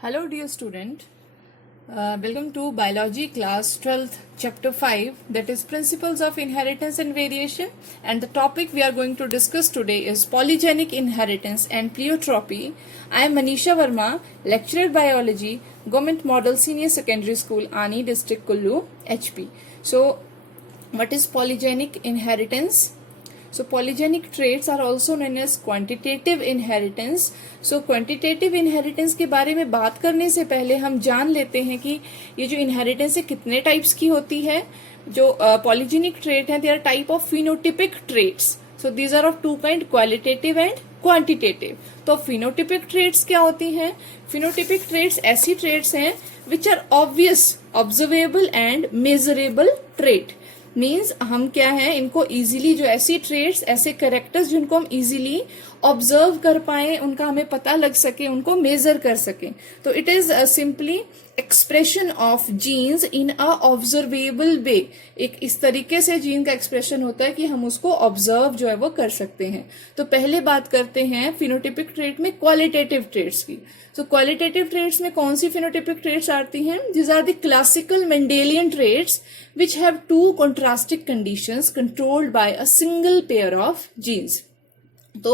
Hello dear student, welcome to biology class 12th chapter 5, that is principles of inheritance and variation, and the topic we are going to discuss today is polygenic inheritance and pleiotropy. I am Manisha Verma, lecturer biology, Government Model Senior Secondary School, Ani District, Kullu, HP. So what is polygenic inheritance? So polygenic traits are also known as quantitative inheritance. So quantitative inheritance के बारे में बात करने से पहले हम जान लेते हैं कि ये जो इनहेरिटेंस है कितने टाइप्स की होती है. जो polygenic trait है, they are type of phenotypic traits. So these are of two kind, qualitative and quantitative. तो phenotypic traits क्या होती हैं? Phenotypic traits ऐसी traits हैं which are obvious, observable and measurable trait. Means हम क्या है, इनको इजीली जो ऐसी ट्रेड्स, ऐसे कैरेक्टर्स जिनको हम इजीली ऑब्जर्व कर पाए, उनका हमें पता लग सके, उनको मेजर कर सके. तो it is simply expression of genes in a observable way. एक इस तरीके से जीन का एक्सप्रेशन होता है कि हम उसको ऑब्जर्व जो है वो कर सकते हैं. तो पहले बात करते हैं फिनोटिपिक ट्रेट में क्वालिटेटिव ट्रेट्स की. तो क्वालिटेटिव ट्रेट्स में कौन सी फिनोटिपिक ट्रेट्स आती हैं? This are the classical Mendelian traits which have two contrasting conditions controlled by a single pair of genes. तो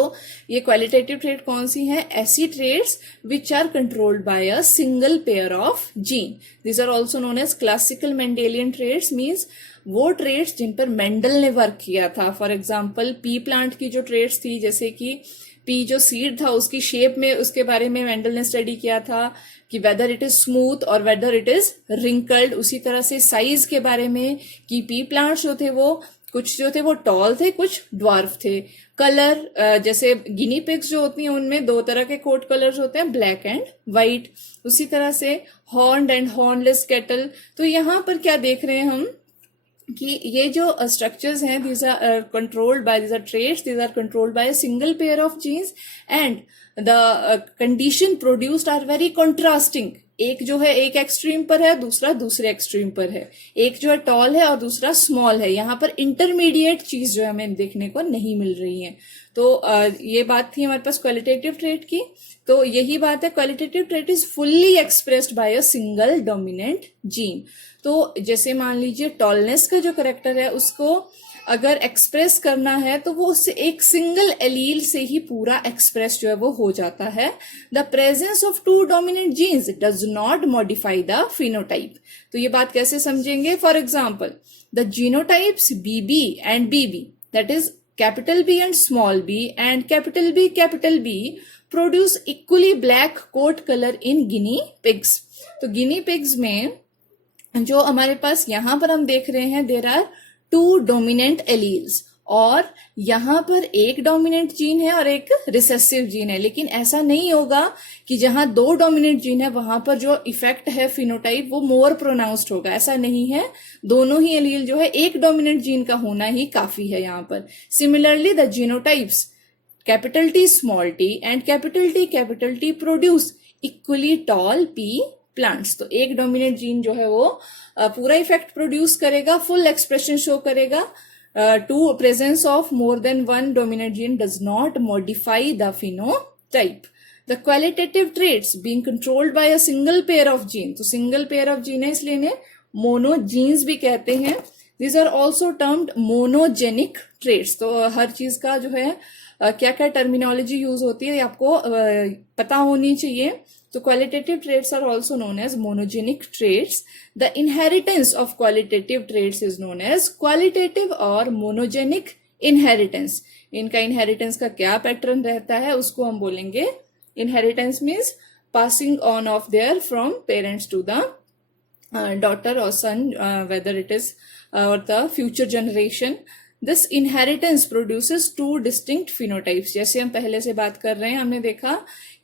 ये क्वालिटेटिव ट्रेट कौन सी है? ऐसी traits which are controlled by a single pair of gene. This are also known as classical Mendelian traits. Means वो ट्रेट्स जिन पर मेंडल ने वर्क किया था. फॉर एग्जाम्पल पी प्लांट की जो ट्रेट्स थी, जैसे कि पी जो सीड था उसकी शेप में, उसके बारे में मेंडल ने स्टडी किया था कि वेदर इट इज स्मूथ और वेदर इट इज रिंकल्ड. उसी तरह से साइज के बारे में कि पी प्लांट्स जो थे वो कुछ जो थे वो टॉल थे, कुछ ड्वार्फ थे. कलर, जैसे गिनी पिग्स जो होती हैं उनमें दो तरह के कोट कलर्स होते हैं, ब्लैक एंड व्हाइट. उसी तरह से हॉर्न्ड एंड हॉर्नलेस कैटल. तो यहाँ पर क्या देख रहे हैं हम कि ये जो स्ट्रक्चर्स हैं, these are controlled by, these are traits, these are controlled by a single pair of genes and the condition produced are very contrasting. एक जो है एक एक्सट्रीम पर है, दूसरा दूसरे एक्सट्रीम पर है. एक जो है टॉल है और दूसरा स्मॉल है. यहाँ पर इंटरमीडिएट चीज जो है हमें देखने को नहीं मिल रही है. तो ये बात थी हमारे पास क्वालिटेटिव ट्रेट की. तो यही बात है, qualitative trait is fully expressed by a single dominant gene. तो जैसे मान लीजिए टॉलनेस का जो करेक्टर है उसको अगर एक्सप्रेस करना है तो वो उससे एक सिंगल एलील से ही पूरा एक्सप्रेस जो है वो हो जाता है. The presence of two dominant genes does not modify the phenotype. तो ये बात कैसे समझेंगे? For example the genotypes BB and BB, that is capital B and small b and capital B produce equally black coat colour in guinea pigs. तो guinea pigs में जो हमारे पास यहाँ पर हम देख रहे हैं, there are two dominant alleles, और यहाँ पर एक डोमिनेंट जीन है और एक रिसेसिव जीन है. लेकिन ऐसा नहीं होगा कि जहां दो डोमिनेंट जीन है वहां पर जो इफेक्ट है फिनोटाइप वो मोर प्रोनाउंस्ड होगा. ऐसा नहीं है. दोनों ही एलील जो है एक डोमिनेंट जीन का होना ही काफी है यहाँ पर. Similarly the genotypes capital T small t and capital T produce equally tall P plants. तो एक डोमिनेंट जीन जो है वो पूरा इफेक्ट प्रोड्यूस करेगा, फुल एक्सप्रेशन शो करेगा. Two presence of more than one dominant gene does not modify the phenotype. The qualitative traits being controlled by a single pair of gene. तो single pair of gene है इसलिए इन्हें monogenes भी कहते हैं. These are also termed monogenic traits. तो हर चीज का जो है क्या क्या टर्मिनोलॉजी यूज होती है आपको पता होनी चाहिए. So qualitative traits are also known as monogenic traits. The inheritance of qualitative traits is known as qualitative or monogenic inheritance. इनका inheritance का क्या pattern रहता है उसको हम बोलेंगे inheritance means passing on of their from parents to the daughter or son, whether it is or the future generation. This inheritance produces two distinct phenotypes. जैसे हम पहले से बात कर रहे हैं, हमने देखा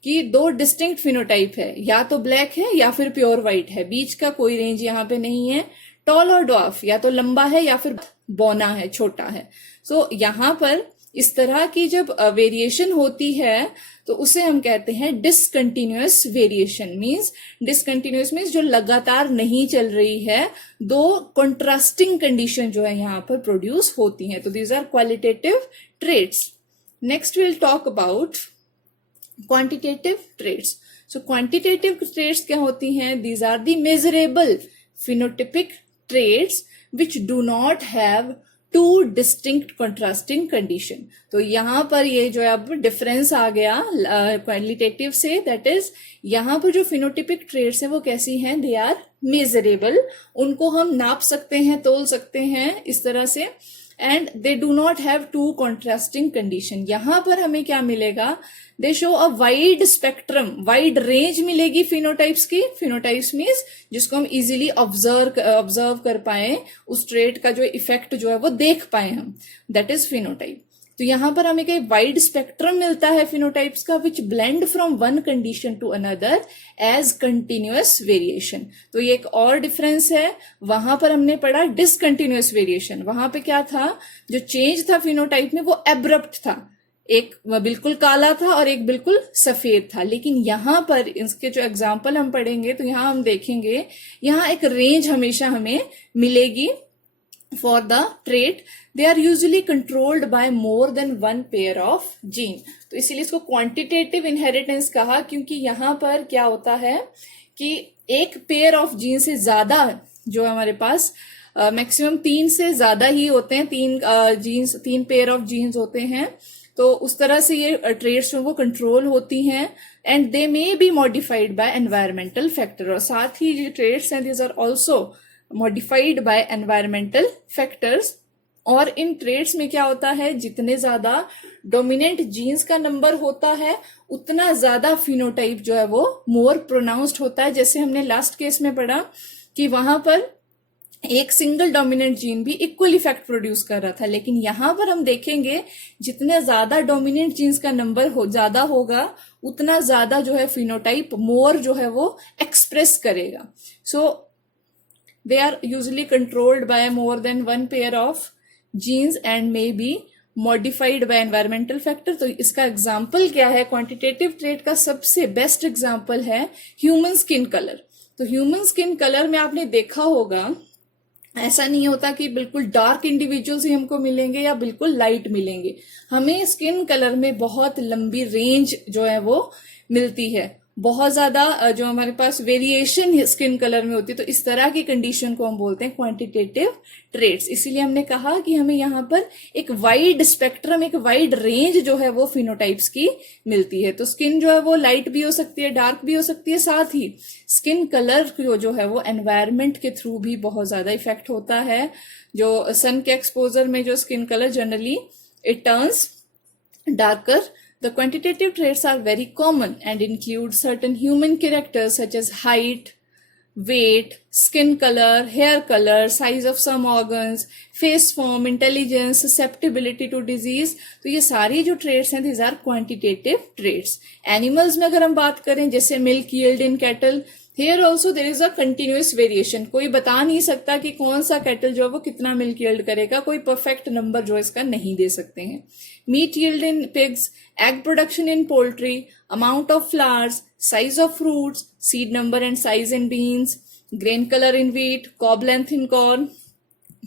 कि दो डिस्टिंक्ट फिनोटाइप है, या तो ब्लैक है या फिर प्योर व्हाइट है. बीच का कोई रेंज यहाँ पे नहीं है. टॉल और ड्वार्फ, या तो लंबा है या फिर बौना है, छोटा है. सो यहाँ पर इस तरह की जब वेरिएशन होती है तो उसे हम कहते हैं discontinuous variation. Means discontinuous means जो लगातार नहीं चल रही है, दो कॉन्ट्रास्टिंग कंडीशन जो है यहाँ पर प्रोड्यूस होती हैं. तो these are qualitative traits. Next will talk about quantitative traits. So quantitative traits क्या होती हैं? These are the measurable phenotypic traits which do not have two distinct contrasting condition. तो यहाँ पर ये जो अब डिफरेंस आ गया क्वालिटेटिव से, दैट इज यहाँ पर जो फिनोटिपिक ट्रेड्स हैं वो कैसी हैं? दे आर मेजरेबल, उनको हम नाप सकते हैं, तोल सकते हैं इस तरह से, and they do not have to contrasting condition. यहां पर हमें क्या मिलेगा? दे show a wide spectrum, wide range मिलेगी फिनोटाइप्स की। फिनोटाइप्स मीन्स जिसको हम इजीली ऑब्जर्व कर पाए, उस ट्रेट का जो इफेक्ट जो है वो देख पाए हम, दैट इज फिनोटाइप। तो यहां पर हमें एक वाइड स्पेक्ट्रम मिलता है फिनोटाइप्स का, which blend from one condition to another as continuous variation. तो ये एक और डिफरेंस है। वहां पर हमने पढ़ा डिसकंटिन्यूअस वेरिएशन, वहां पे क्या था? जो चेंज था फिनोटाइप में वो एब्रप्ट था, एक बिल्कुल काला था और एक बिल्कुल सफेद था। लेकिन यहां पर इसके जो एग्जाम्पल हम पढ़ेंगे तो यहां हम देखेंगे, यहां एक रेंज हमेशा हमें मिलेगी for the trait. They are usually controlled by more than one pair of gene. तो इसीलिए इसको क्वांटिटेटिव इनहेरिटेंस कहा, क्योंकि यहां पर क्या होता है कि एक पेयर ऑफ जीन से ज्यादा जो हमारे पास मैक्सिमम 3 से ज्यादा ही होते हैं, तीन पेयर ऑफ जीन्स होते हैं। तो उस तरह से ये ट्रेट्स वो कंट्रोल होती हैं, and they may be modified by environmental factor. और साथ ही जो ट्रेट्स हैं these are also modified by environmental factors. और इन ट्रेड्स में क्या होता है? जितने ज्यादा डोमिनेंट जीन्स का नंबर होता है उतना ज्यादा फिनोटाइप जो है वो मोर प्रोनाउंस्ड होता है। जैसे हमने लास्ट केस में पढ़ा कि वहां पर एक सिंगल डोमिनेंट जीन भी इक्वल इफेक्ट प्रोड्यूस कर रहा था, लेकिन यहां पर हम देखेंगे जितने ज्यादा डोमिनेंट जीन्स का नंबर ज्यादा होगा उतना ज्यादा जो है फिनोटाइप मोर जो है वो एक्सप्रेस करेगा। सो they are usually controlled by more than one pair of genes and may be modified by environmental factor। तो इसका एग्जाम्पल क्या है? क्वांटिटेटिव ट्रेट का सबसे बेस्ट एग्जाम्पल है ह्यूमन स्किन कलर। तो ह्यूमन स्किन कलर में आपने देखा होगा, ऐसा नहीं होता कि बिल्कुल डार्क इंडिविजुअल्स ही हमको मिलेंगे या बिल्कुल लाइट मिलेंगे। हमें स्किन कलर में बहुत लंबी रेंज जो है वो मिलती है, बहुत ज्यादा जो हमारे पास वेरिएशन स्किन कलर में होती है। तो इस तरह की कंडीशन को हम बोलते हैं क्वांटिटेटिव ट्रेट्स। इसीलिए हमने कहा कि हमें यहाँ पर एक वाइड स्पेक्ट्रम, एक वाइड रेंज जो है वो फिनोटाइप्स की मिलती है। तो स्किन जो है वो लाइट भी हो सकती है, डार्क भी हो सकती है, साथ ही स्किन कलर जो है वो एनवायरमेंट के थ्रू भी बहुत ज्यादा इफेक्ट होता है। जो सन के एक्सपोजर में जो skin colour generally it turns darker. The quantitative traits are very common and include certain human characters such as height, weight, skin color, hair color, size of some organs, face form, intelligence, susceptibility to disease. तो ये सारी जो traits हैं these are quantitative traits. Animals में अगर हम बात करें जैसे milk yield in cattle, here also there is a continuous variation. कोई बता नहीं सकता कि कौन सा कैटल जो है वो कितना मिल्क यील्ड करेगा, कोई परफेक्ट नंबर जो इसका नहीं दे सकते हैं। Meat yield in pigs, egg production in poultry, amount of flowers, size of fruits, seed number and size in beans, grain colour in wheat, cob length in corn.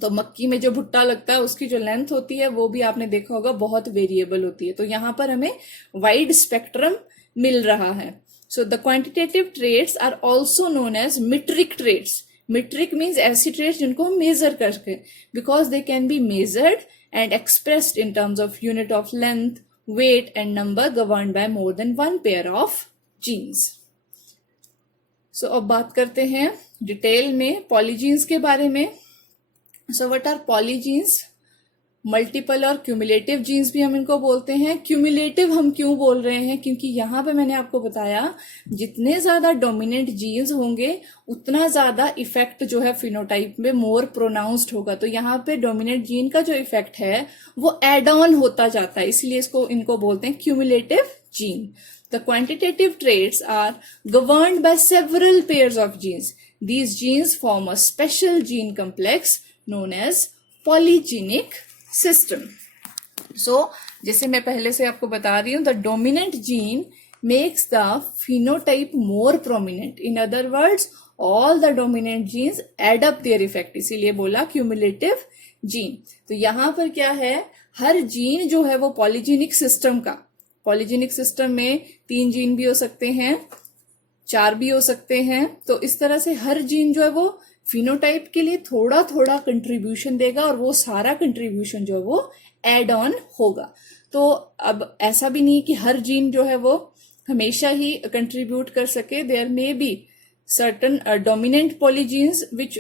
तो मक्की में जो भुट्टा लगता है उसकी जो लेंथ होती है वो भी आपने देखा होगा बहुत वेरिएबल होती है। तो यहाँ पर हमें वाइड स्पेक्ट्रम मिल रहा है। So the quantitative traits are also known as metric traits. Metric means ऐसी traits जिनको हम measure करके, because they can be measured and expressed in terms of unit of length, weight and number governed by more than one pair of genes. So अब बात करते हैं detail में polygenes के बारे में। So what are polygenes? Multiple और cumulative jeans भी हम इनको बोलते हैं। क्यूमुलेटिव हम क्यों बोल रहे हैं? क्योंकि यहाँ पे मैंने आपको बताया जितने ज्यादा डोमिनेंट जीन्स होंगे उतना ज्यादा इफेक्ट जो है फिनोटाइप में मोर प्रोनाउंस्ड होगा। तो यहाँ पे डोमिनेंट जीन का जो इफेक्ट है वो एड ऑन होता जाता है, इसलिए इनको बोलते हैं cumulative gene. The quantitative traits are governed by several pairs of genes. These genes form a special gene complex known as polygenic system. So जैसे मैं पहले से आपको बता रही हूं, the dominant gene makes the phenotype more prominent. In other words all the dominant genes add up their effect, इसीलिए बोला क्यूमुलेटिव जीन। तो यहां पर क्या है, हर जीन जो है वो पॉलीजेनिक सिस्टम का, पॉलीजेनिक सिस्टम में 3 जीन भी हो सकते हैं, 4 भी हो सकते हैं। तो इस तरह से हर जीन जो है वो फिनोटाइप के लिए थोड़ा थोड़ा कंट्रीब्यूशन देगा और वो सारा कंट्रीब्यूशन जो है वो एड ऑन होगा। तो अब ऐसा भी नहीं कि हर जीन जो है वो हमेशा ही कंट्रीब्यूट कर सके। There may be certain dominant polygenes which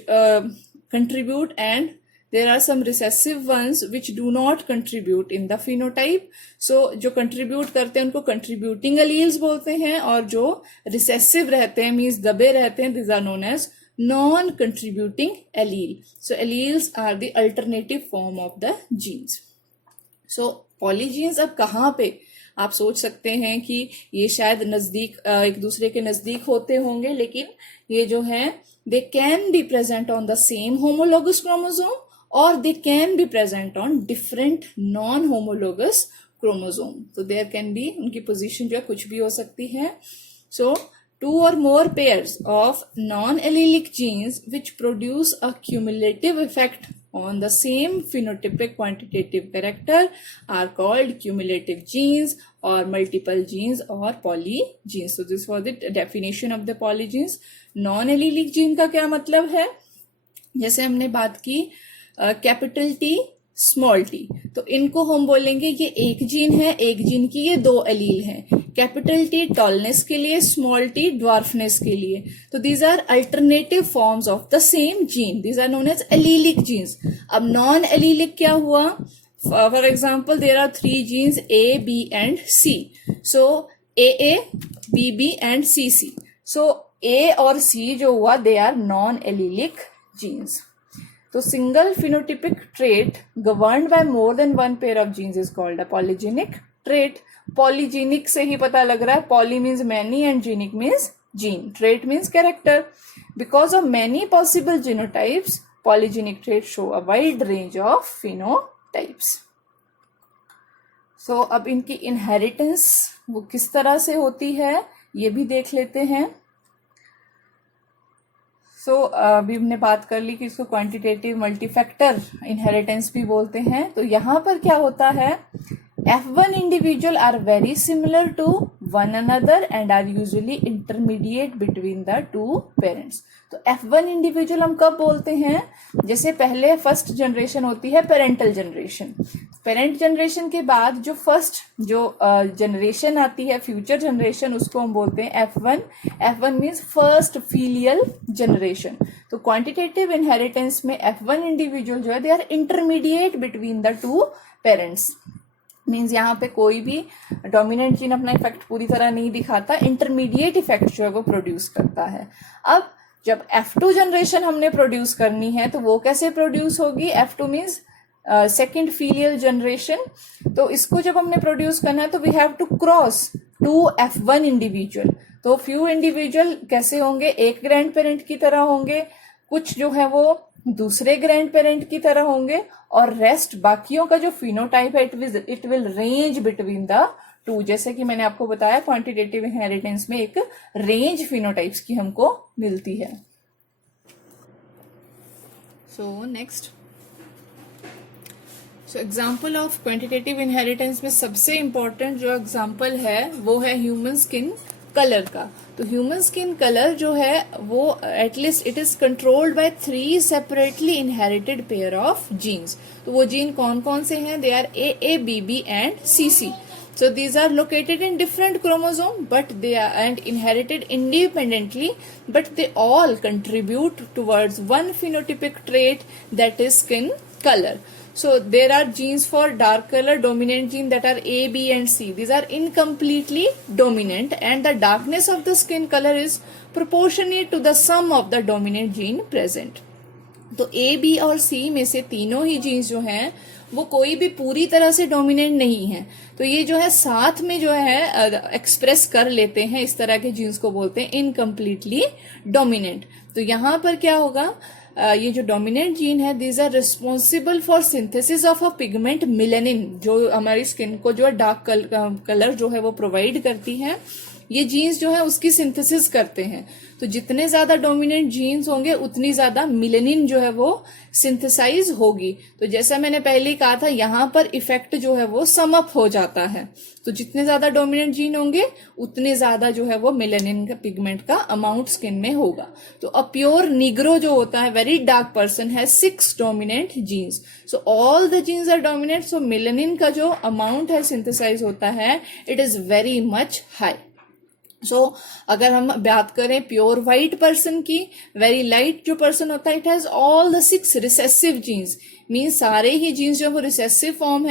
contribute, and there are some recessive ones which do not contribute in the phenotype. So जो contribute करते हैं उनको contributing alleles बोलते हैं, और जो recessive रहते हैं means दबे रहते हैं, these are known as non-contributing allele. So alleles are the alternative form of the genes. So polygenes अब कहाँ पे आप सोच सकते हैं कि ये शायद नजदीक एक दूसरे के नजदीक होते होंगे, लेकिन ये जो है they can be present on the same homologous chromosome और they can be present on different non homologous chromosome. तो देयर कैन बी, उनकी पोजीशन जो है कुछ भी हो सकती है। सो 2 or more pairs of non-allelic genes which produce a cumulative effect on the same phenotypic quantitative character are called cumulative genes or multiple genes or polygenes. So this was the definition of the polygenes. Non-allelic gene का क्या मतलब है? जैसे हमने बात की capital T small T, तो इनको हम बोलेंगे ये एक जीन है, एक जीन की ये 2 एलील हैं। कैपिटल टी टॉलनेस के लिए, स्मॉल टी ड्वार्फनेस के लिए। तो these are alternative forms of the same gene, these are known as allelic genes. अब नॉन एलीलिक क्या हुआ? For example there are 3 genes A, B and C. So AA, BB and CC. So A और C जो हुआ they are non allelic genes. तो single phenotypic trait governed by more than one pair of genes is called a polygenic trait. Polygenic से ही पता लग रहा है, poly means many and genic means gene, trait means character. Because of many possible genotypes, polygenic traits show a wide range of phenotypes. So अब इनकी inheritance वो किस तरह से होती है ये भी देख लेते हैं। अभी हमने बात कर ली कि इसको क्वांटिटेटिव मल्टीफैक्टर इनहेरिटेंस भी बोलते हैं। तो यहाँ पर क्या होता है, F1 individual are very similar to one another and are usually intermediate between the 2 parents. तो F1 इंडिविजुअल हम कब बोलते हैं? जैसे पहले फर्स्ट जनरेशन होती है पेरेंटल जनरेशन, पेरेंट जनरेशन के बाद जो फर्स्ट जो जनरेशन आती है फ्यूचर जनरेशन, उसको हम बोलते हैं F1. F1 means first filial generation. तो क्वांटिटेटिव इनहेरिटेंस में F1 इंडिविजुअल जो है they are intermediate between the 2 parents. Means यहाँ पे कोई भी डोमिनेंट जीन अपना इफेक्ट पूरी तरह नहीं दिखाता, इंटरमीडिएट इफेक्ट जो है वो प्रोड्यूस करता है। अब जब F2 जनरेशन हमने प्रोड्यूस करनी है तो वो कैसे प्रोड्यूस होगी? F2 means second filial generation. तो इसको जब हमने प्रोड्यूस करना है तो we have to cross 2 F1 individual. तो फ्यू इंडिविजुअल कैसे होंगे? एक ग्रैंड पेरेंट की तरह होंगे, कुछ जो है वो दूसरे ग्रैंड पेरेंट की तरह होंगे, और रेस्ट बाकियों का जो फिनोटाइप है it will range between the 2। जैसे कि मैंने आपको बताया क्वांटिटेटिव इनहेरिटेंस में एक रेंज फिनोटाइप्स की हमको मिलती है। So next, example of quantitative inheritance में सबसे इंपॉर्टेंट जो एग्जाम्पल है वो है ह्यूमन स्किन कलर का। तो ह्यूमन स्किन कलर जो है वो at least it is controlled by 3 separately inherited pair of genes. तो वो जीन कौन कौन से हैं? They are AA, BB and CC. So these are located in different chromosome, but they are and inherited independently, but they all contribute towards one phenotypic trait, that is skin color. So there are genes for dark color dominant gene that are A, B and C. These are incompletely dominant and the darkness of the skin color is proportionate to the sum of the dominant gene present. तो A, B और C में से तीनों ही jeans जो हैं वो कोई भी पूरी तरह से डोमिनेंट नहीं है। तो ये जो है साथ में जो है एक्सप्रेस कर लेते हैं, इस तरह के जीन्स को बोलते हैं इनकम्प्लीटली डोमिनेंट। तो यहाँ पर क्या होगा, ये जो डोमिनेंट जीन है these are responsible for synthesis of a pigment melanin, जो हमारी स्किन को जो है डार्क कलर जो है वो प्रोवाइड करती है। ये जीन्स जो है उसकी सिंथेसिस करते हैं। तो जितने ज्यादा डोमिनेंट जीन्स होंगे उतनी ज्यादा मिलेनिन जो है वो सिंथेसाइज होगी। तो जैसा मैंने पहले ही कहा था, यहाँ पर इफेक्ट जो है वो सम अप हो जाता है। तो जितने ज्यादा डोमिनेंट जीन होंगे उतने ज्यादा जो है वो मेलेनिन का पिगमेंट का अमाउंट स्किन में होगा। तो अ प्योर निग्रो जो होता है, वेरी डार्क पर्सन, है 6 dominant genes. So all the genes are dominant, so melanin का जो अमाउंट है सिंथेसाइज होता है, it is very much high. अगर हम बात करें प्योर व्हाइट पर्सन की, वेरी लाइट जो पर्सन होता है, it has all the 6 recessive genes, means सारे ही जीन्स जो वो रिसेसिव फॉर्म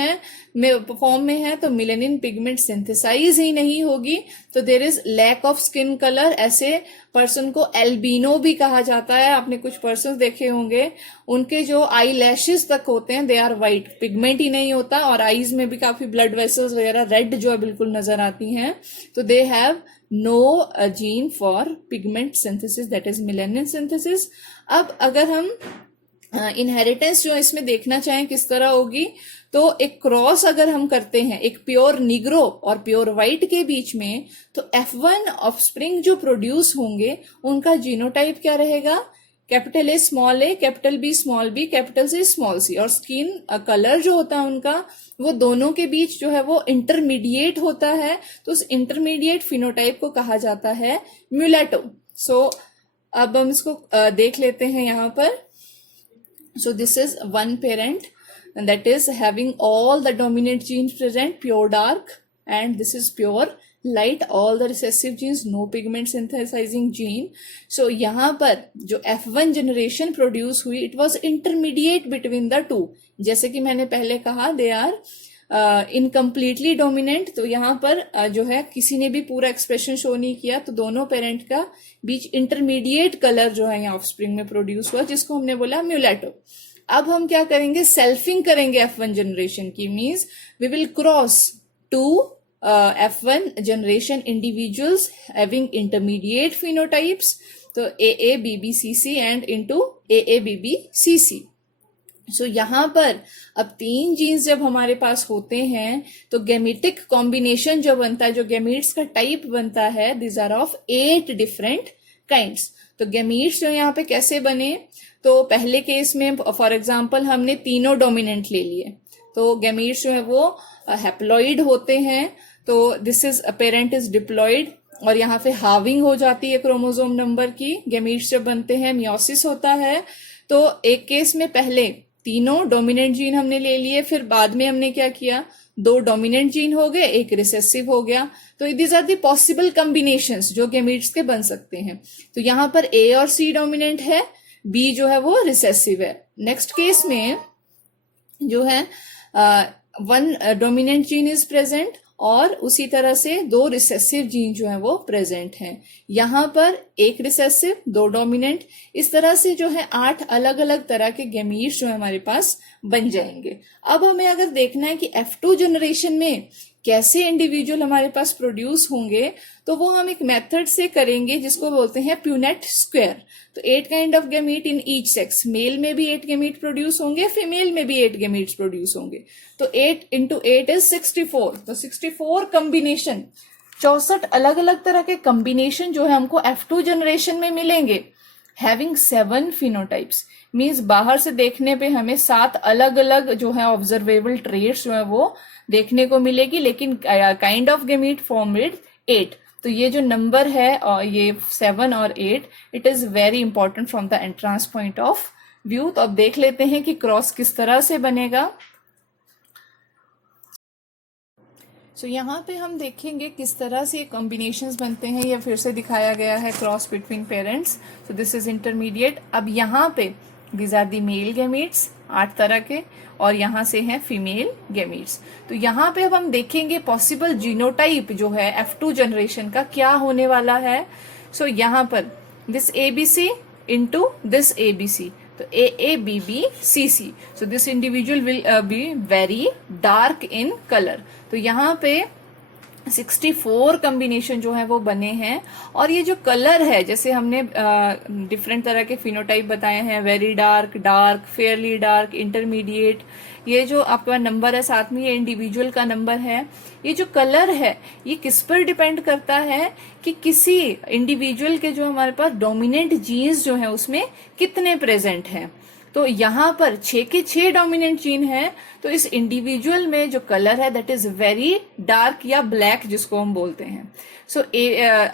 में है, तो मेलेनिन पिगमेंट सिंथेसाइज ही नहीं होगी। तो there is lack of skin colour. ऐसे पर्सन को एल्बिनो भी कहा जाता है। आपने कुछ पर्सन देखे होंगे, उनके जो आई लैशेस तक होते हैं दे आर व्हाइट, पिगमेंट ही नहीं होता, और आईज में भी काफी ब्लड वेसल्स वगैरह रेड जो है बिल्कुल नजर आती हैं। तो they have no gene for pigment synthesis, that is melanin synthesis. अब अगर हम इनहेरिटेंस जो इसमें देखना चाहें किस तरह होगी, तो एक क्रॉस अगर हम करते हैं एक प्योर निग्रो और प्योर व्हाइट के बीच में, तो F1 ऑफस्प्रिंग जो प्रोड्यूस होंगे उनका जीनोटाइप क्या रहेगा? Capital A small a, capital B small b, capital C small c. और स्किन कलर जो होता है उनका, वो दोनों के बीच जो है वो इंटरमीडिएट होता है। तो उस इंटरमीडिएट फिनोटाइप को कहा जाता है म्यूलेटो। अब हम इसको देख लेते हैं यहाँ पर। So this is one parent, and that is having all the dominant genes present, pure dark, and this is pure light, all the recessive genes, no pigment synthesizing gene. So यहाँ पर जो F1 generation produce हुई, it was intermediate between the two. जैसे कि मैंने पहले कहा, they are incompletely dominant. तो यहाँ पर जो है किसी ने भी पूरा एक्सप्रेशन शो नहीं किया, तो दोनों पेरेंट का बीच इंटरमीडिएट कलर जो है यहाँ ऑफस्प्रिंग में प्रोड्यूस हुआ, जिसको हमने बोला म्यूलेटो। अब हम क्या करेंगे? सेल्फिंग करेंगे F1 जनरेशन की, means we will cross two F1 generation individuals having intermediate phenotypes, तो AABBCC and into AABBCC। So यहाँ पर अब 3 जीन्स जब हमारे पास होते हैं, तो गेमेटिक कॉम्बिनेशन जो बनता है, जो गेमीट्स का टाइप बनता है, this are of 8 different kinds. तो गेमीट्स जो यहाँ पे कैसे बने, तो पहले केस में फॉर एग्जांपल हमने तीनों डोमिनेंट ले लिए, तो गेमीट्स जो है वो हैप्लॉइड होते हैं। तो this is parent is diploid, और यहाँ पे हाविंग हो जाती है क्रोमोसोम नंबर की। गेमीट्स जब बनते हैं मियोसिस होता है। तो एक केस में पहले तीनों डोमिनेंट जीन हमने ले लिए, फिर बाद में हमने क्या किया, 2 डोमिनेंट जीन हो गए, एक रिसेसिव हो गया। तो these are the possible combinations जो गेमीट्स के बन सकते हैं। तो यहाँ पर A और C डोमिनेंट है, B जो है वो रिसेसिव है। नेक्स्ट केस में जो है 1 डोमिनेंट जीन इज प्रेजेंट, और उसी तरह से 2 रिसेसिव जीन जो है वो प्रेजेंट हैं। यहाँ पर 1 रिसेसिव, 2 डोमिनेंट, इस तरह से जो है 8 अलग अलग तरह के गेमीट्स जो है हमारे पास बन जाएंगे। अब हमें अगर देखना है कि F2 जनरेशन में कैसे इंडिविजुअल हमारे पास प्रोड्यूस होंगे, तो वो हम एक मेथड से करेंगे जिसको बोलते हैं प्यूनेट स्क्वायर। तो 8 kind of gamete in each sex, male में भी 8 गेमीट प्रोड्यूस होंगे, फीमेल में भी 8 गेमीट्स प्रोड्यूस होंगे। तो 8 into 8 इज 64। तो 64 कॉम्बिनेशन, 64 अलग अलग तरह के कॉम्बिनेशन जो है हमको F2 जनरेशन में मिलेंगे, हैविंग 7 फिनोटाइप्स। मीन्स बाहर से देखने पे हमें 7 अलग अलग जो है ऑब्जर्वेबल ट्रेट्स जो है वो देखने को मिलेगी, लेकिन kind of gamete form with 8। तो ये जो नंबर है, और ये 7 और 8, it is very important from the entrance point of view. तो अब देख लेते हैं कि क्रॉस किस तरह से बनेगा। सो यहाँ पे हम देखेंगे किस तरह से कॉम्बिनेशंस बनते हैं। ये फिर से दिखाया गया है cross between parents. So this is intermediate. अब यहाँ पे these are the male gametes 8 तरह के, और यहाँ से हैं फीमेल गेमीट्स। तो यहाँ पे अब हम देखेंगे पॉसिबल जीनोटाइप जो है F2 जनरेशन का क्या होने वाला है। सो यहाँ पर this ABC into this ABC, तो AABBCC। So this individual will be very dark in colour. तो यहाँ पे 64 कॉम्बिनेशन जो है वो बने हैं। और ये जो कलर है, जैसे हमने डिफरेंट तरह के फिनोटाइप बताए हैं, very dark, dark, Fairlie dark, intermediate, ये जो आपका नंबर है साथ में ये इंडिविजुअल का नंबर है। ये जो कलर है ये किस पर डिपेंड करता है कि किसी इंडिविजुअल के जो हमारे पास डोमिनेंट जीन्स जो है उसमें कितने प्रेजेंट हैं। तो यहाँ पर 6 के 6 डोमिनेंट जीन है, तो इस इंडिविजुअल में जो कलर है दैट इज वेरी डार्क या ब्लैक जिसको हम बोलते हैं। सो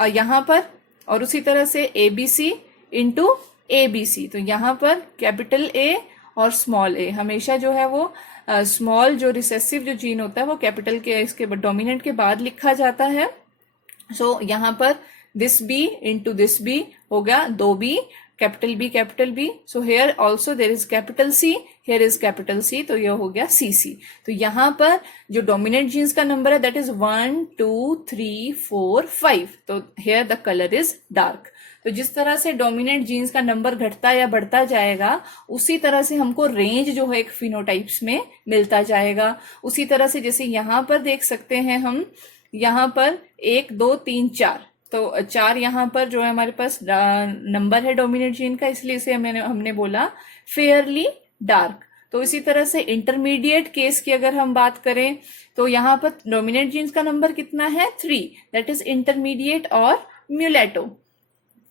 यहाँ पर, और उसी तरह से ABC इंटू ABC, तो यहाँ पर कैपिटल A और स्मॉल a, हमेशा जो है वो स्मॉल जो रिसेसिव जो जीन होता है वो कैपिटल के इसके डोमिनेंट के बाद लिखा जाता है। सो यहाँ पर this B into this B हो गया 2B, capital B। So here also there is capital C, here is capital C, तो यह हो गया CC। तो यहाँ पर जो डोमिनेंट जीन्स का नंबर है दैट इज 1 2 3 4 5, तो here the colour is dark. तो जिस तरह से डोमिनेंट जीन्स का नंबर घटता या बढ़ता जाएगा उसी तरह से हमको रेंज जो है एक फिनोटाइप्स में मिलता जाएगा। उसी तरह से जैसे यहाँ पर देख सकते हैं हम, यहाँ पर 1 2 3 4, तो 4 यहाँ पर जो है हमारे पास नंबर है डोमिनेंट जीन का, इसलिए इसे हमने बोला फेयरली डार्क। तो इसी तरह से इंटरमीडिएट केस की अगर हम बात करें तो यहाँ पर डोमिनेंट जीन्स का नंबर कितना है 3, दैट इज इंटरमीडिएट और म्यूलेटो।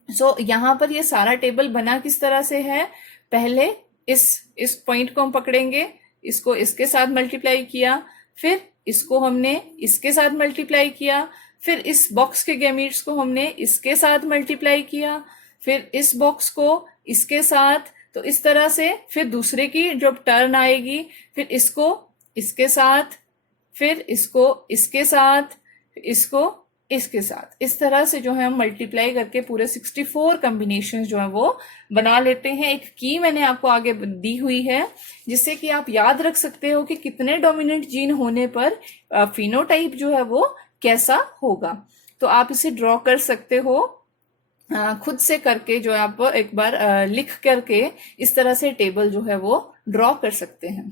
सो यहाँ पर ये सारा टेबल बना किस तरह से है, पहले इस पॉइंट को हम पकड़ेंगे, इसको इसके साथ मल्टीप्लाई किया, फिर इसको हमने इसके साथ मल्टीप्लाई किया, फिर इस बॉक्स के गैमीट्स को हमने इसके साथ मल्टीप्लाई किया, फिर इस बॉक्स को इसके साथ, तो इस तरह से फिर दूसरे की जब टर्न आएगी फिर इसको इसके साथ, फिर इसको इसके साथ, इसको इसके साथ, इस तरह से जो है हम मल्टीप्लाई करके पूरे 64 कॉम्बिनेशन जो है वो बना लेते हैं। एक की मैंने आपको आगे दी हुई है जिससे कि आप याद रख सकते हो कि कितने डोमिनेंट जीन होने पर फिनोटाइप जो है वो कैसा होगा। तो आप इसे ड्रॉ कर सकते हो खुद से करके, जो आप एक बार लिख करके इस तरह से टेबल जो है वो ड्रॉ कर सकते हैं।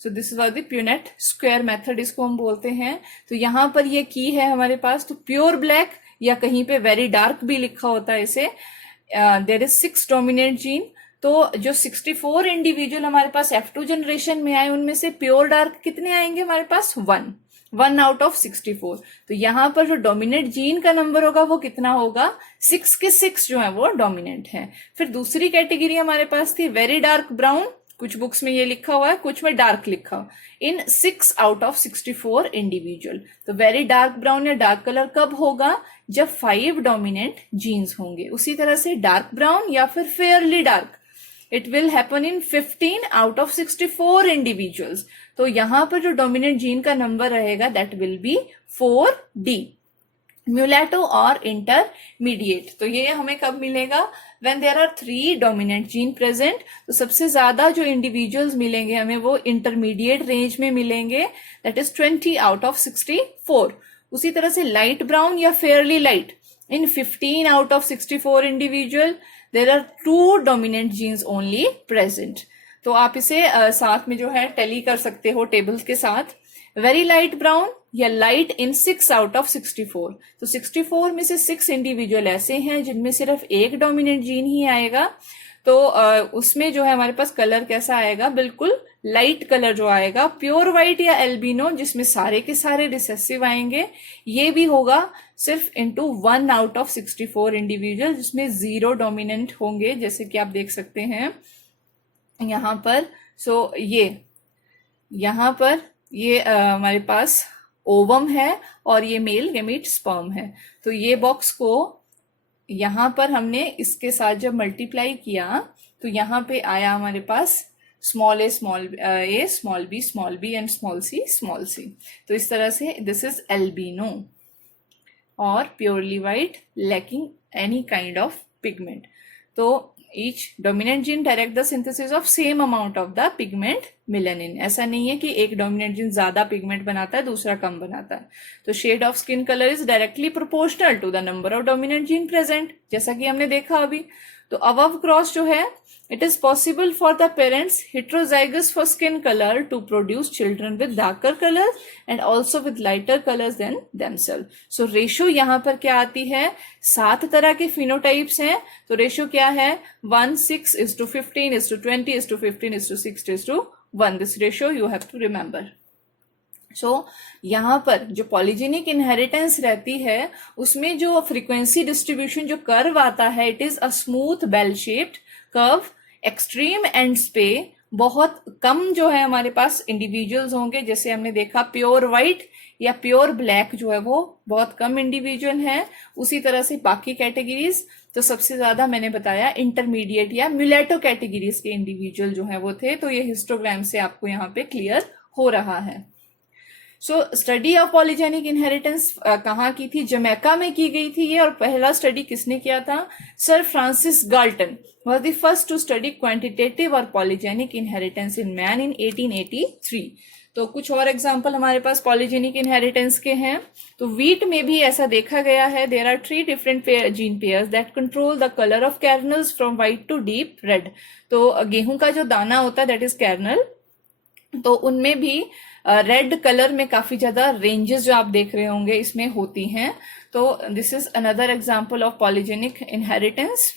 सो this is the Punnett square method इसको हम बोलते हैं। तो यहाँ पर ये की है हमारे पास, तो प्योर ब्लैक या कहीं पे वेरी डार्क भी लिखा होता है इसे, देयर इज 6 डोमिनेंट जीन। तो जो 64 इंडिविजुअल हमारे पास F2 जनरेशन में आए उनमें से प्योर डार्क कितने आएंगे हमारे पास 1 आउट ऑफ 64। तो यहाँ पर जो डोमिनेंट जीन का नंबर होगा वो कितना होगा 6 के 6 जो है वो डोमिनेंट है। फिर दूसरी कैटेगरी हमारे पास थी वेरी डार्क ब्राउन, कुछ बुक्स में ये लिखा हुआ है कुछ में डार्क लिखा हुआ, इन 6 आउट ऑफ 64 इंडिविजुअल। तो वेरी डार्क ब्राउन या डार्क कलर कब होगा, जब 5 डोमिनेंट जीन्स होंगे। उसी तरह से डार्क ब्राउन या फिर fairly dark, it will happen in 15 out of 64 individuals. तो यहां पर जो डोमिनेंट जीन का नंबर रहेगा that will be 4D। Mulatto और इंटरमीडिएट, तो ये हमें कब मिलेगा, when there are 3 dominant gene present. तो सबसे ज्यादा जो इंडिविजुअल्स मिलेंगे हमें वो इंटरमीडिएट रेंज में मिलेंगे, दैट इज 20 आउट ऑफ 64। उसी तरह से लाइट ब्राउन या fairly light, in 15 out of 64 individual there are 2 dominant genes only present. तो आप इसे साथ में जो है टैली कर सकते हो टेबल्स के साथ। वेरी लाइट ब्राउन या लाइट इन 6 आउट ऑफ 64, तो 64 में से 6 इंडिविजुअल ऐसे हैं जिनमें सिर्फ एक डोमिनेंट जीन ही आएगा। तो उसमें जो है हमारे पास कलर कैसा आएगा, बिल्कुल लाइट कलर जो आएगा। प्योर व्हाइट या एल्बिनो जिसमें सारे के सारे रिसेसिव आएंगे, ये भी होगा सिर्फ इनटू 1 आउट ऑफ 64 इंडिविजुअल जिसमें 0 डोमिनेंट होंगे, जैसे कि आप देख सकते हैं यहाँ पर। सो ये यहाँ पर ये हमारे पास ओवम है और ये मेल गैमीट स्पर्म है। तो ये बॉक्स को यहाँ पर हमने इसके साथ जब मल्टीप्लाई किया तो यहाँ पे आया हमारे पास small a small b and small c। तो इस तरह से दिस इज एल्बिनो और purely white lacking any kind of pigment. तो each dominant gene direct the synthesis of same amount of the pigment melanin। ऐसा नहीं है कि एक डोमिनेंट जीन ज्यादा पिगमेंट बनाता है दूसरा कम बनाता है। तो shade of skin colour is directly proportional to the number of dominant gene present, जैसा कि हमने देखा अभी। तो अबव क्रॉस जो है, it is possible for the parents heterozygous for skin color to produce children with darker colors and also with lighter colors than themselves. So ratio यहाँ पर क्या आती है, 7 तरह के phenotypes हैं, तो रेशियो क्या है, 1:6:15:20:15:16:1. This ratio you have to remember. सो यहाँ पर जो पॉलीजेनिक इनहेरिटेंस रहती है उसमें जो फ्रीक्वेंसी डिस्ट्रीब्यूशन जो कर्व आता है, it is a smooth bell shaped curve. Extreme ends पे बहुत कम जो है हमारे पास इंडिविजुअल्स होंगे, जैसे हमने देखा प्योर व्हाइट या प्योर ब्लैक जो है वो बहुत कम इंडिविजुअल है. उसी तरह से बाकी कैटेगरीज तो सबसे ज्यादा मैंने बताया इंटरमीडिएट या म्यूलेटो कैटेगरीज के इंडिविजुअल जो है वो थे. तो ये हिस्टोग्राम से आपको यहाँ पे क्लियर हो रहा है. So study of polygenic inheritance कहाँ की थी, जमैका में की गई थी ये. और पहला स्टडी किसने किया था, sir Francis Galton was the first to study quantitative और polygenic inheritance in man in 1883. तो कुछ और एग्जाम्पल हमारे पास पॉलीजेनिक इनहेरिटेंस के हैं. तो वीट में भी ऐसा देखा गया है. There are 3 different gene pairs that control the colour of kernels from white to deep red. तो गेहूं का जो दाना होता है दैट इज कैर्नल, तो उनमें भी रेड कलर में काफी ज्यादा रेंजेस जो आप देख रहे होंगे इसमें होती हैं. तो this is another example of polygenic inheritance.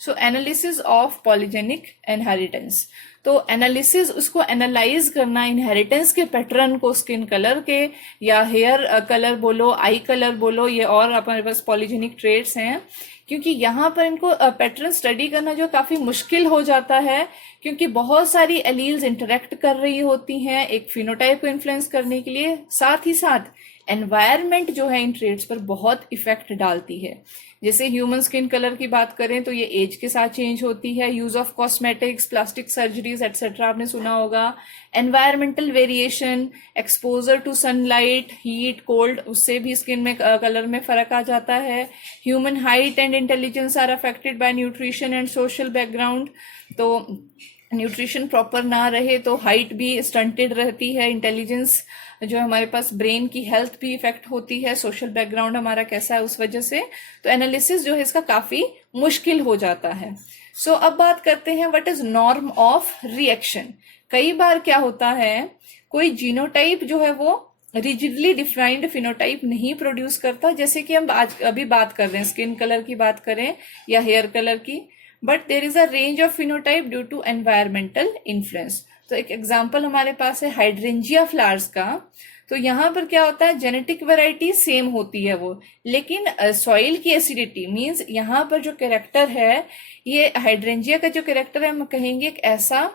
So analysis of polygenic inheritance, तो एनालिसिस उसको एनालाइज करना इनहेरिटेंस के पैटर्न को, स्किन कलर के या हेयर कलर बोलो, आई कलर बोलो, ये और हमारे पास पॉलीजेनिक ट्रेट्स हैं. क्योंकि यहाँ पर इनको पैटर्न स्टडी करना जो काफी मुश्किल हो जाता है, क्योंकि बहुत सारी एलील्स इंटरेक्ट कर रही होती हैं एक फिनोटाइप को इन्फ्लुएंस करने के लिए. साथ ही साथ एनवायरमेंट जो है इन ट्रेट्स पर बहुत इफेक्ट डालती है. जैसे ह्यूमन स्किन कलर की बात करें तो ये एज के साथ चेंज होती है. Use of cosmetics, plastic surgeries etcetera आपने सुना होगा. Environmental variation, exposure to sunlight, heat, cold, उससे भी स्किन में कलर में फर्क आ जाता है. Human height and intelligence are affected by nutrition and social background. तो न्यूट्रिशन प्रॉपर ना रहे तो हाइट भी स्टंटेड रहती है. इंटेलिजेंस जो हमारे पास ब्रेन की हेल्थ भी इफेक्ट होती है. सोशल बैकग्राउंड हमारा कैसा है उस वजह से. तो एनालिसिस जो है इसका काफी मुश्किल हो जाता है. सो अब बात करते हैं what is norm of reaction. कई बार क्या होता है, कोई जीनोटाइप जो है वो रिजिडली डिफाइंड फिनोटाइप नहीं प्रोड्यूस करता. जैसे कि हम आज अभी बात कर रहे हैं स्किन कलर की बात करें या हेयर कलर की, but there is a range of phenotype due to environmental influence. तो एक एग्जाम्पल हमारे पास है हाइड्रेंजिया फ्लावर्स का. तो यहाँ पर क्या होता है, जेनेटिक वैरायटी सेम होती है वो, लेकिन सॉइल की एसिडिटी मींस यहाँ पर जो कैरेक्टर है, ये हाइड्रेंजिया का जो कैरेक्टर है हम कहेंगे एक ऐसा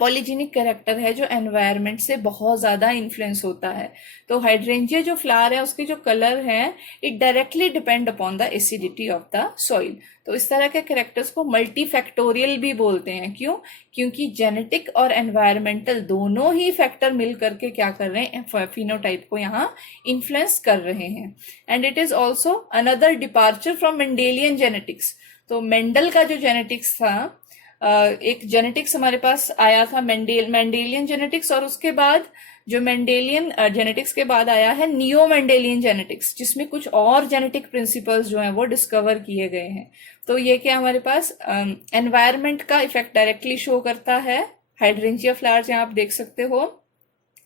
पॉलीजेनिक कैरेक्टर है जो एनवायरनमेंट से बहुत ज्यादा इन्फ्लुएंस होता है. तो हाइड्रेंजिया जो फ्लावर है उसके जो कलर है it directly depend upon the acidity of the soil. तो इस तरह के कैरेक्टर्स को मल्टीफैक्टोरियल भी बोलते हैं. क्यों, क्योंकि जेनेटिक और एनवायरमेंटल दोनों ही फैक्टर मिल करके क्या कर रहे हैं, फिनोटाइप को यहाँ इन्फ्लुएंस कर रहे हैं. And it is also another departure from Mendelian genetics. तो मेंडल का जो जेनेटिक्स था, एक जेनेटिक्स हमारे पास आया था मेंडेलियन जेनेटिक्स, और उसके बाद जो मेंडेलियन जेनेटिक्स के बाद आया है नियो मेंडेलियन जेनेटिक्स, जिसमें कुछ और जेनेटिक प्रिंसिपल्स जो हैं वो डिस्कवर किए गए हैं. तो ये क्या हमारे पास एनवायरनमेंट का इफेक्ट डायरेक्टली शो करता है. हाइड्रेंजिया फ्लावर्स यहाँ आप देख सकते हो,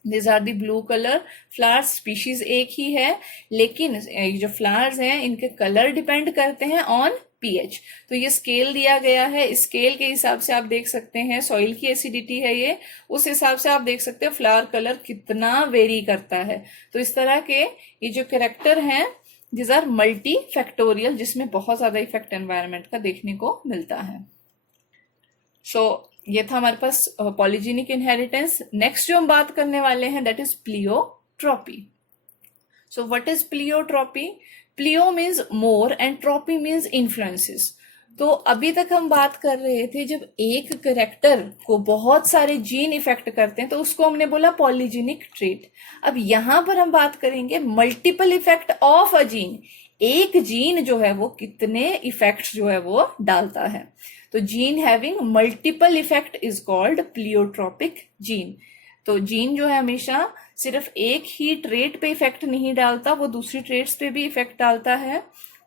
this are the blue colour flowers. Species एक ही है, लेकिन जो फ्लावर्स हैं इनके कलर डिपेंड करते हैं ऑन पीएच. तो ये स्केल दिया गया है, स्केल के हिसाब से आप देख सकते हैं सॉइल की एसिडिटी है ये, उस हिसाब से आप देख सकते हो फ्लावर कलर कितना वेरी करता है. तो इस तरह के ये जो कैरेक्टर हैं दिस आर मल्टी फैक्टोरियल, जिसमें बहुत ज्यादा इफेक्ट एनवायरनमेंट का देखने को मिलता है. सो ये था हमारे पास पॉलीजेनिक इनहेरिटेंस. नेक्स्ट जो हम बात करने वाले हैं that is pleiotropy. So what is pleiotropy? Pleio means more and tropy means influences. तो अभी तक हम बात कर रहे थे जब एक करेक्टर को बहुत सारे जीन इफेक्ट करते हैं तो उसको हमने बोला पॉलीजेनिक ट्रेट. अब यहां पर हम बात करेंगे multiple effect of a gene. एक जीन जो है वो कितने इफेक्ट्स जो है वो डालता है. तो gene having multiple effect is called pleiotropic gene. तो जीन जो है हमेशा सिर्फ एक ही ट्रेट पे इफेक्ट नहीं डालता, वो दूसरी ट्रेट्स पे भी इफेक्ट डालता है.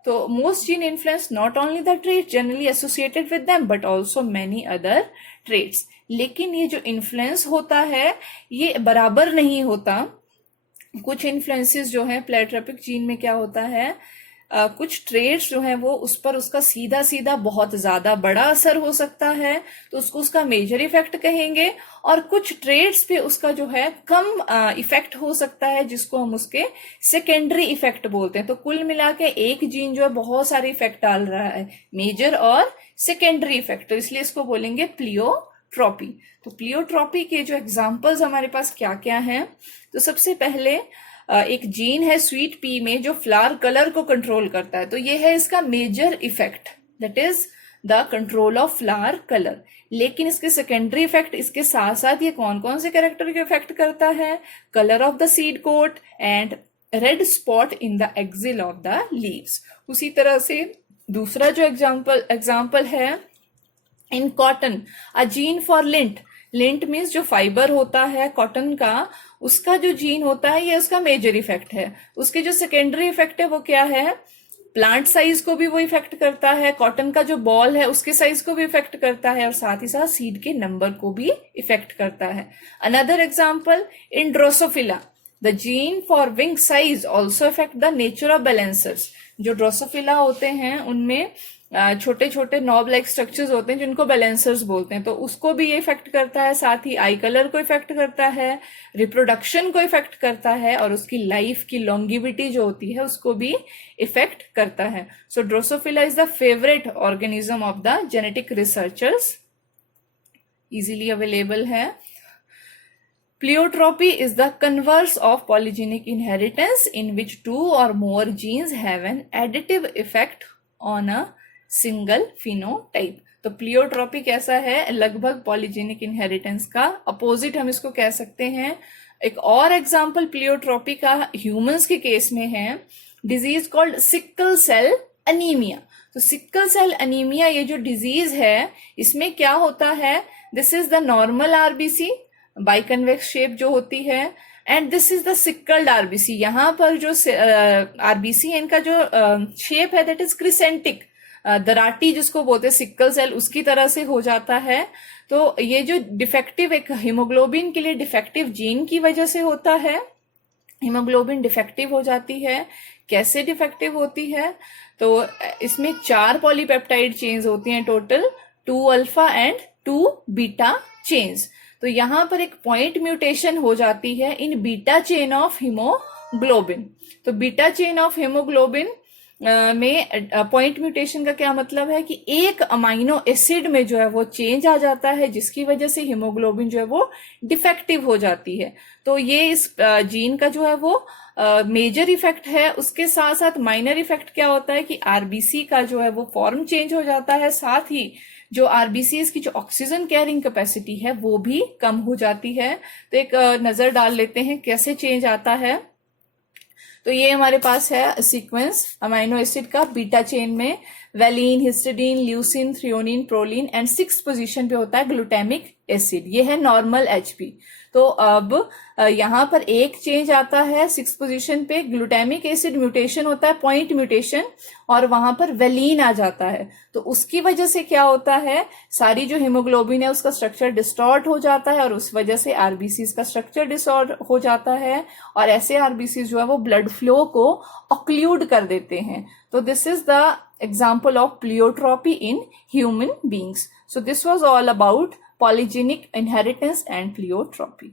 तो most gene influence not only the traits generally associated with them but also many other traits. लेकिन ये जो इन्फ्लुएंस होता है ये बराबर नहीं होता. कुछ इन्फ्लुएंसेस जो है प्लेयोट्रॉपिक जीन में क्या होता है, कुछ ट्रेड्स जो है वो उस पर उसका सीधा सीधा बहुत ज्यादा बड़ा असर हो सकता है, तो उसको उसका मेजर इफेक्ट कहेंगे. और कुछ ट्रेड्स पे उसका जो है कम इफेक्ट हो सकता है, जिसको हम उसके सेकेंडरी इफेक्ट बोलते हैं. तो कुल मिला के एक जीन जो है बहुत सारे इफेक्ट डाल रहा है, मेजर और सेकेंडरी इफेक्ट, तो इसलिए इसको बोलेंगे प्लियोट्रॉपी. तो प्लियोट्रॉपी के जो एग्जाम्पल्स हमारे पास क्या क्या हैं, तो सबसे पहले एक जीन है स्वीट पी में जो फ्लावर कलर को कंट्रोल करता है, तो ये है इसका major effect, that is the control of flower colour. लेकिन इसके सेकेंडरी इफेक्ट इसके साथ साथ ये कौन कौन से कैरेक्टर के इफेक्ट करता है, colour of the seed coat and red spot in the axil of the leaves. उसी तरह से दूसरा जो एग्जाम्पल है in cotton, a gene for lint. Lint means जो फाइबर होता है कॉटन का, उसका जो जीन होता है ये उसका मेजर इफेक्ट है. उसके जो सेकेंडरी इफेक्ट है वो क्या है, प्लांट साइज को भी वो इफेक्ट करता है, कॉटन का जो बॉल है उसके साइज को भी इफेक्ट करता है, और साथ ही साथ सीड के नंबर को भी इफेक्ट करता है. Another example in Drosophila, the gene for wing size also effect the nature of balancers. जो ड्रोसोफिला होते हैं उनमें छोटे छोटे नॉब लाइक स्ट्रक्चर्स होते हैं जिनको बैलेंसर्स बोलते हैं, तो उसको भी ये इफेक्ट करता है. साथ ही आई कलर को इफेक्ट करता है, रिप्रोडक्शन को इफेक्ट करता है, और उसकी लाइफ की लॉन्गिविटी जो होती है उसको भी इफेक्ट करता है. So drosophila is the favourite organism of the genetic researchers, easily available है. Pleiotropy is the converse of polygenic inheritance in which two or more genes have an additive effect on a single phenotype. तो pleiotropy कैसा है, लगभग polygenic inheritance का opposite हम इसको कह सकते हैं. एक और एग्जांपल प्लियोट्रॉपी का ह्यूमंस के केस में है, disease called sickle cell anaemia. तो सिकल सेल अनीमिया ये जो डिजीज है इसमें क्या होता है, this is the normal RBC biconvex shape जो होती है, and this is the sickled RBC. यहाँ पर जो आरबीसी है इनका जो शेप है दैट इज क्रिसेंटिक, दराटी जिसको बोलते हैं सिक्कल सेल उसकी तरह से हो जाता है. तो ये जो डिफेक्टिव एक हीमोग्लोबिन के लिए डिफेक्टिव जीन की वजह से होता है, हीमोग्लोबिन डिफेक्टिव हो जाती है. कैसे डिफेक्टिव होती है, तो इसमें 4 पॉलीपेप्टाइड चेन्स होती हैं total, 2 alpha and 2 beta chains. तो यहां पर एक पॉइंट म्यूटेशन हो जाती है इन बीटा चेन ऑफ हीमोग्लोबिन. तो बीटा चेन ऑफ हीमोग्लोबिन में पॉइंट म्यूटेशन का क्या मतलब है कि एक अमाइनो एसिड में जो है वो चेंज आ जाता है, जिसकी वजह से हीमोग्लोबिन जो है वो डिफेक्टिव हो जाती है. तो ये इस जीन का जो है वो मेजर इफेक्ट है. उसके साथ साथ माइनर इफेक्ट क्या होता है कि आरबीसी का जो है वो फॉर्म चेंज हो जाता है, साथ ही जो आरबीसीज की जो ऑक्सीजन कैरिंग कैपेसिटी है वो भी कम हो जाती है. तो एक नजर डाल लेते हैं कैसे चेंज आता है. तो ये हमारे पास है सीक्वेंस अमाइनो एसिड का. बीटा चेन में valine, histidine, leucine, threonine, proline and 6th position पे होता है ग्लूटामिक एसिड. ये है नॉर्मल एचपी. तो अब यहाँ पर एक चेंज आता है 6th पोजीशन पे, ग्लूटामिक एसिड म्यूटेशन होता है, पॉइंट म्यूटेशन, और वहां पर वेलिन आ जाता है. तो उसकी वजह से क्या होता है, सारी जो हीमोग्लोबिन है उसका स्ट्रक्चर डिस्टॉर्ट हो जाता है, और उस वजह से आरबीसीज का स्ट्रक्चर डिसऑर्डर हो जाता है, और ऐसे आरबीसीज जो है वो ब्लड फ्लो को ऑक्लूड कर देते हैं. तो this is the example of pleiotropy in human beings. So this was all about polygenic inheritance and pleiotropy.